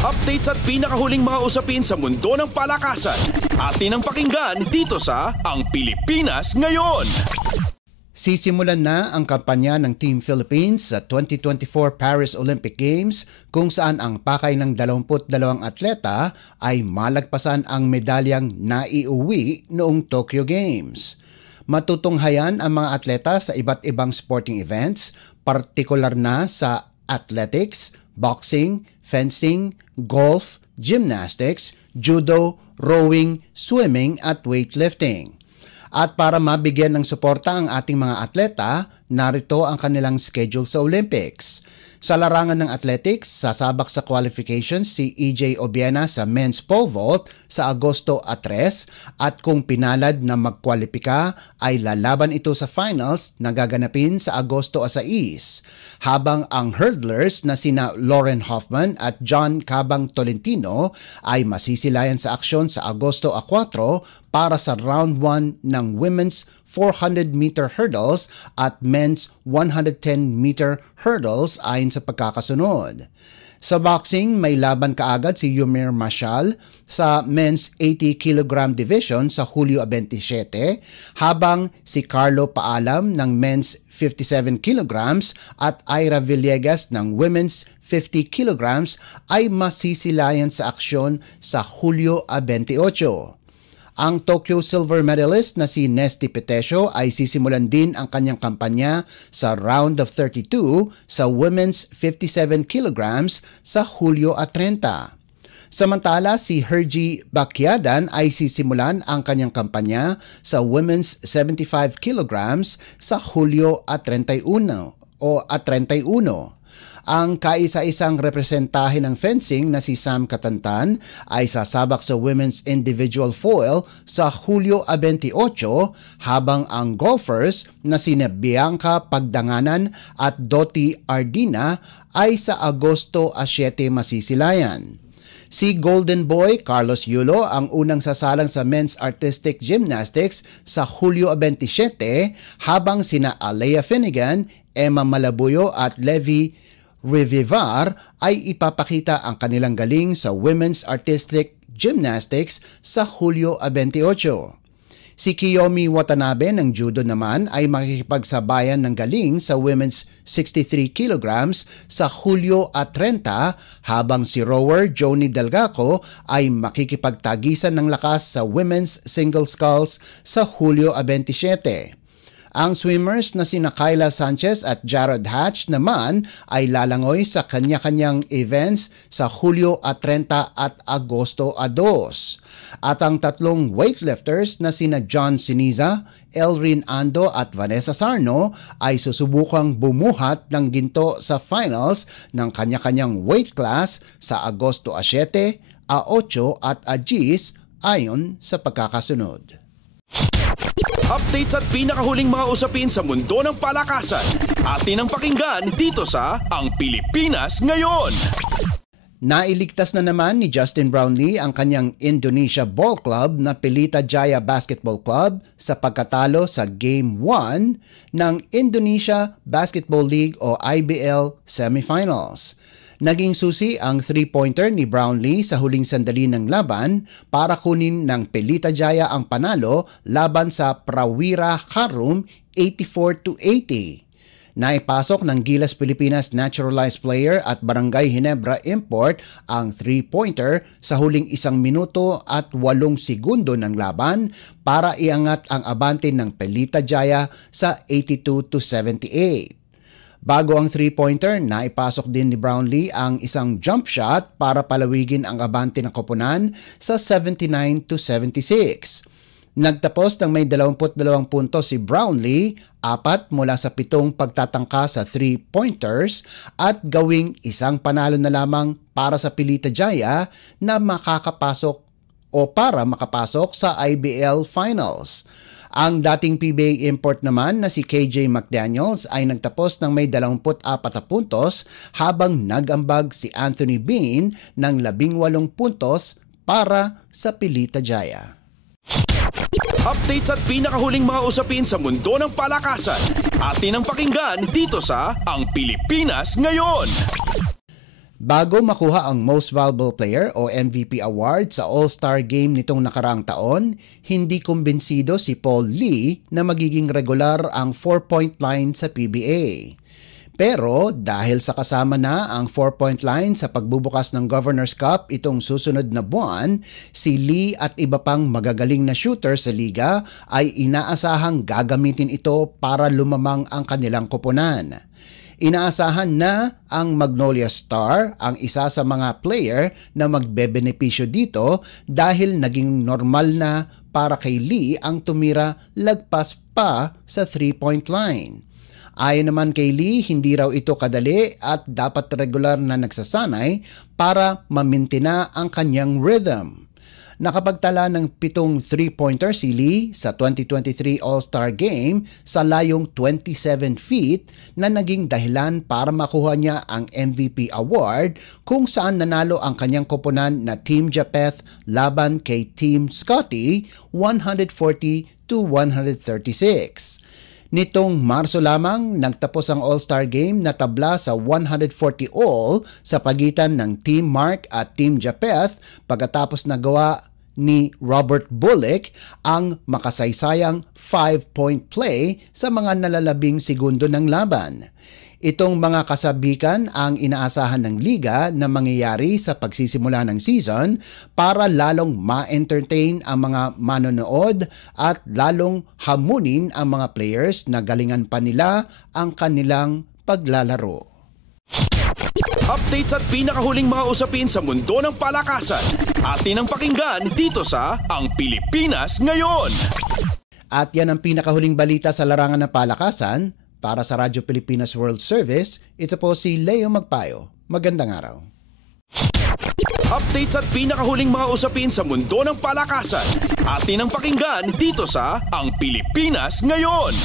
Updates at pinakahuling mga usapin sa mundo ng palakasan. Atin ang pakinggan dito sa Ang Pilipinas Ngayon. Sisimulan na ang kampanya ng Team Philippines sa 2024 Paris Olympic Games kung saan ang pakay ng 22 atleta ay malagpasan ang medalyang naiuwi noong Tokyo Games. Matutunghayan ang mga atleta sa iba't ibang sporting events, partikular na sa athletics, boxing, fencing, golf, gymnastics, judo, rowing, swimming at weightlifting. At para mabigyan ng suporta ang ating mga atleta, narito ang kanilang schedule sa Olympics. Sa larangan ng athletics, sasabak sa qualifications si EJ Obiena sa men's pole vault sa Agosto 3 at kung pinalad na magkwalipika ay lalaban ito sa finals na gaganapin sa Agosto 6. Habang ang hurdlers na sina Lauren Hoffman at John Cabang Tolentino ay masisilayan sa aksyon sa Agosto 4 para sa round 1 ng women's 400-meter hurdles at men's 110-meter hurdles ayon sa pagkakasunod. Sa boxing, may laban kaagad si Yumir Mashal sa men's 80-kilogram division sa Hulyo 27, habang si Carlo Paalam ng men's 57 kilograms at Ira Villegas ng women's 50 kilograms ay masisilayan sa aksyon sa Hulyo 28. Ang Tokyo silver medalist na si Nesty Petesio ay sisimulan din ang kanyang kampanya sa round of 32 sa women's 57 kilograms sa Hulyo 30. Samantala, si Hergy Bacquiadan ay sisimulan ang kanyang kampanya sa women's 75 kilograms sa Hulyo 31 o 31. Ang kaisa-isang representahe ng fencing na si Sam Katantan ay sasabak sa women's individual foil sa Hulyo 28, habang ang golfers na sina Bianca Pagdanganan at Doti Ardina ay sa Agosto 7 masisilayan. Si Golden Boy Carlos Yulo ang unang sasalang sa men's artistic gymnastics sa Hulyo 27, habang sina Alea Finnegan, Emma Malabuyo at Levi Revivar ay ipapakita ang kanilang galing sa women's artistic gymnastics sa Hulyo 28. Si Kiyomi Watanabe ng judo naman ay makikipagsabayan ng galing sa women's 63 kilograms sa Hulyo 30, habang si rower Joni Delgaco ay makikipagtagisan ng lakas sa women's single sculls sa Hulyo 27. Ang swimmers na sina Kyla Sanchez at Jared Hatch naman ay lalangoy sa kanya-kanyang events sa Hulyo 30 at Agosto 2. At ang tatlong weightlifters na sina John Siniza, Elrin Ando at Vanessa Sarno ay susubukang bumuhat ng ginto sa finals ng kanya-kanyang weight class sa Agosto 7, 8 at 10 ayon sa pagkakasunod. Updates at pinakahuling mga usapin sa mundo ng palakasan. Atin ang pakinggan dito sa Ang Pilipinas Ngayon. Nailigtas na naman ni Justin Brownlee ang kanyang Indonesia Ball Club na Pelita Jaya Basketball Club sa pagkatalo sa Game 1 ng Indonesia Basketball League o IBL Semifinals. Naging susi ang 3-pointer ni Brownlee sa huling sandali ng laban para kunin ng Pelita Jaya ang panalo laban sa Prawira Harum 84-80. Naipasok ng Gilas Pilipinas naturalized player at Barangay Ginebra import ang 3-pointer sa huling 1 minuto at 8 segundo ng laban para iangat ang abante ng Pelita Jaya sa 82-78. Bago ang 3-pointer, naipasok din ni Brownlee ang isang jump shot para palawigin ang abante ng koponan sa 79-76. Nagtapos ng may 22 puntos si Brownlee, 4 mula sa 7 pagtatangka sa 3-pointers at gawing isang panalo na lamang para sa Pelita Jaya na makakapasok o para makapasok sa IBL Finals. Ang dating PBA import naman na si KJ McDaniels ay nagtapos ng may 24 na puntos habang nag-ambag si Anthony Bean ng 18 puntos para sa Pelita Jaya. Updates at pinakahuling mga usapin sa mundo ng palakasan. Atin ang pakinggan dito sa Ang Pilipinas Ngayon. Bago makuha ang Most Valuable Player o MVP award sa All-Star Game nitong nakaraang taon, hindi kumbinsido si Paul Lee na magiging regular ang 4-point line sa PBA. Pero dahil sa kasama na ang 4-point line sa pagbubukas ng Governor's Cup itong susunod na buwan, si Lee at iba pang magagaling na shooter sa liga ay inaasahang gagamitin ito para lumamang ang kanilang koponan. Inaasahan na ang Magnolia Star ang isa sa mga player na magbebenepisyo dito dahil naging normal na para kay Lee ang tumira lagpas pa sa 3-point line. Ayon naman kay Lee, hindi raw ito kadali at dapat regular na nagsasanay para mamintina ang kanyang rhythm. Nakapagtala ng 7 3-pointer si Lee sa 2023 All-Star Game sa layong 27 feet na naging dahilan para makuha niya ang MVP award kung saan nanalo ang kanyang koponan na Team Japeth laban kay Team Scotty 140-136. Nitong Marso lamang, nagtapos ang All-Star Game na tabla sa 140 all sa pagitan ng Team Mark at Team Japeth pagkatapos nagawa ni Robert Bullock ang makasaysayang 5-point play sa mga nalalabing segundo ng laban. Itong mga kasabikan ang inaasahan ng liga na mangyayari sa pagsisimula ng season para lalong ma-entertain ang mga manonood at lalong hamunin ang mga players na galingan pa nila ang kanilang paglalaro. Updates at pinakahuling mga usapin sa mundo ng palakasan. Atin ang pakinggan dito sa Ang Pilipinas Ngayon. At yan ang pinakahuling balita sa larangan ng palakasan. Para sa Radyo Pilipinas World Service, ito po si Leo Magpayo. Magandang araw. Updates at pinakahuling mga usapin sa mundo ng palakasan. Atin ang pakinggan dito sa Ang Pilipinas Ngayon.